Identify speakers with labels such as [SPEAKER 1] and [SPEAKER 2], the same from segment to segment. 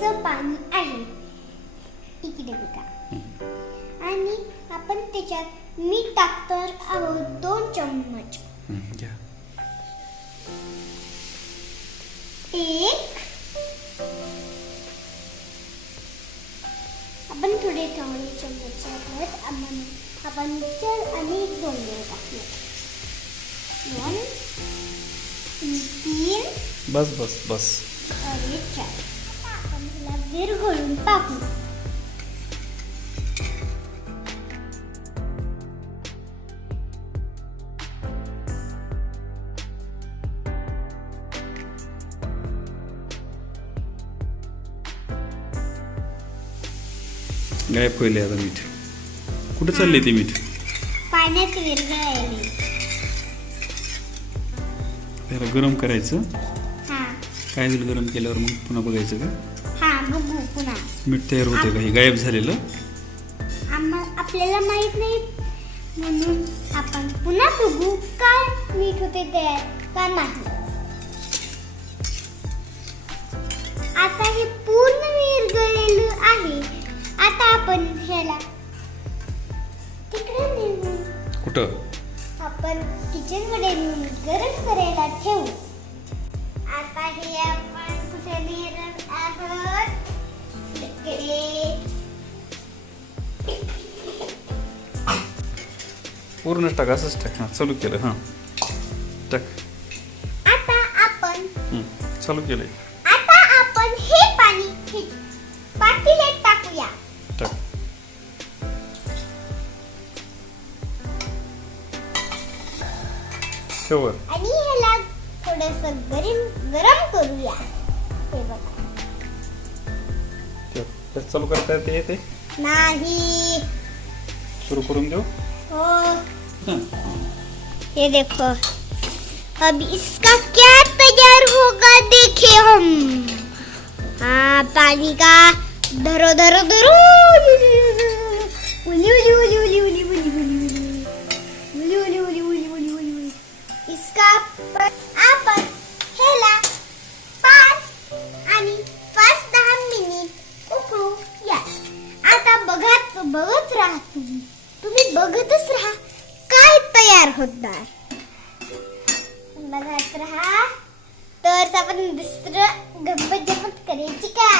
[SPEAKER 1] प्यायचं पाणी आहे. इकडे बघा. आणि आपण त्याच्यात मीठ टाकतर आहोत दोन चम्मच.
[SPEAKER 2] घ्या.
[SPEAKER 1] एक. आपण थोडे थोडे चम्मच टाकलेत आपण आपण मिक्सर आणि दोन वेळ टाकले दोन तीन.
[SPEAKER 2] बस बस बस.
[SPEAKER 1] आणि चार.
[SPEAKER 2] गायब होईल आता मीठ. कुठे चालले ते मीठ?
[SPEAKER 1] पाण्यात विरघळायले.
[SPEAKER 2] त्याला गरम करायचं.
[SPEAKER 1] हा.
[SPEAKER 2] काय होईल गरम केल्यावर मग पुन्हा बघायचं का?
[SPEAKER 1] हा बघू पुन्हा.
[SPEAKER 2] मीठ तयार होते का? हे गायब झालेलं?
[SPEAKER 1] आपल्याला माहीत नाही. म्हणून आपण पुन्हा बघू काय मीठ होते तयार का नाही. आता तिकडे नेऊन
[SPEAKER 2] कुठं?
[SPEAKER 1] आपण किचनमध्ये नेऊन गरम करायला ठेवू. आता हे आपण कुठे नेणार आहोत? इकडे.
[SPEAKER 2] टाक असंच टाक. हां चालू केलं हां. टाक.
[SPEAKER 1] आता आपण
[SPEAKER 2] हं, चालू केलंय.
[SPEAKER 1] आता आपण हे पाणी हे पातेल्यात
[SPEAKER 2] ठेवर
[SPEAKER 1] आणि ह्याला थोडस गरम गरम करूया हे बघा
[SPEAKER 2] ठेव चालू करता येते येते
[SPEAKER 1] नाही
[SPEAKER 2] सुरू करून देऊ
[SPEAKER 1] हो
[SPEAKER 2] हां
[SPEAKER 1] ये देखो अब इसका क्या तैयार होगा देखे हम हाँ पानी का धरो धरो धरो उली उली उली राहा तुम्ही. तुम्ही बघतच राहा काय तयार होणार बघत राहा. तर आपण दुसरं गंमत जमत करायची का?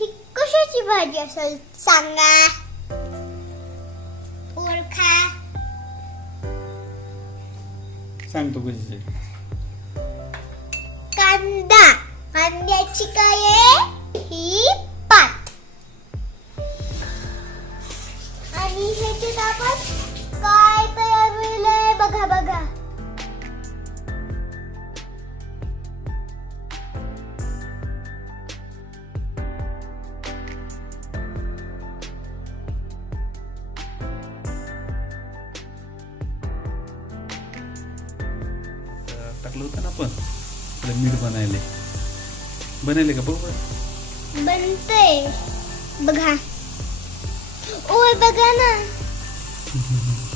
[SPEAKER 1] ही कशाची भाजी असेल सांगा. ओळखा.
[SPEAKER 2] सांगतो कशी.
[SPEAKER 1] कांदा. कांद्याची काय ही आणि ह्याच्यात आपण काय तयार होईल बघा बघा.
[SPEAKER 2] टाकलं होतं ना आपण? त्याला मीठ बनायले. बनायले का? बघ बरं.
[SPEAKER 1] बनतय. बघा. ओय बघा ना.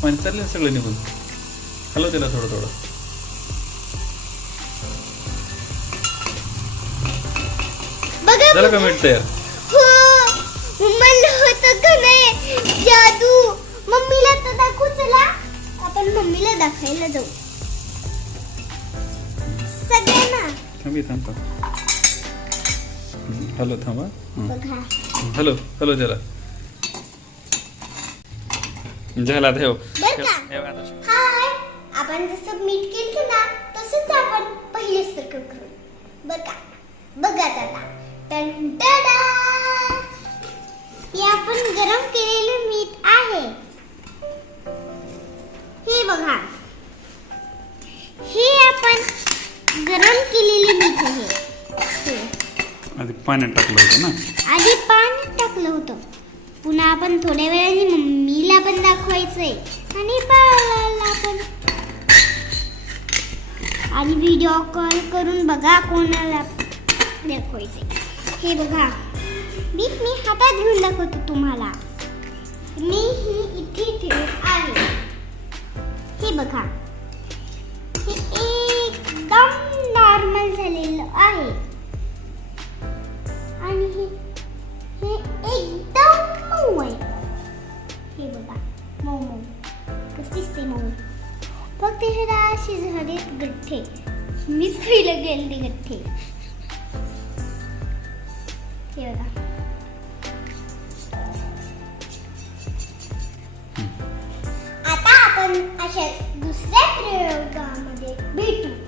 [SPEAKER 2] पाणी चाललं ना सगळं निघून. हलव त्याला थोडं थोडं.
[SPEAKER 1] बघा
[SPEAKER 2] झालं का मीठ तयार?
[SPEAKER 1] हो. मला होतं का नाही जादू. मम्मीला तर दाखवू चला. आपण मम्मीला दाखवायला जाऊ. सगळ्यांना.
[SPEAKER 2] थांबी थांब थांब. हॅलो थांबा.
[SPEAKER 1] बघा.
[SPEAKER 2] हॅलो हॅलो त्याला झाला ठेव
[SPEAKER 1] बरं का?
[SPEAKER 2] ठेव आता.
[SPEAKER 1] हाय. आपण जसं मीठ केलं ना तसंच आपण पहिले सगळं करू. बघा बघा आता. टंटडा हे आपण गरम केलेलं मीठ आहे. हे बघा. हे आपण गरम केलेले मीठ आहे. हे.
[SPEAKER 2] आधी पाण्यात टाकलं होतं ना?
[SPEAKER 1] आधी पाणी टाकलं होतं. पुन्हा आपण थोड्या वेळाने मम्मीला पण दाखवायचंय. आणि बाळाला पण. आणि व्हिडिओ कॉल करून बघा कोणाला दाखवायचंय. हे बघा. मी मी हातात घेऊन दाखवतो तुम्हाला. मी ही इथे ठेवत आहे. हे बघा. हे एकदम नॉर्मल झाले फक्त ह्याला अशी झाले गठ्ठे. मीच पहिलं गेले गठ्ठे. हे बघा. आता आपण अशा दुसऱ्या प्रयोगामध्ये भेटू.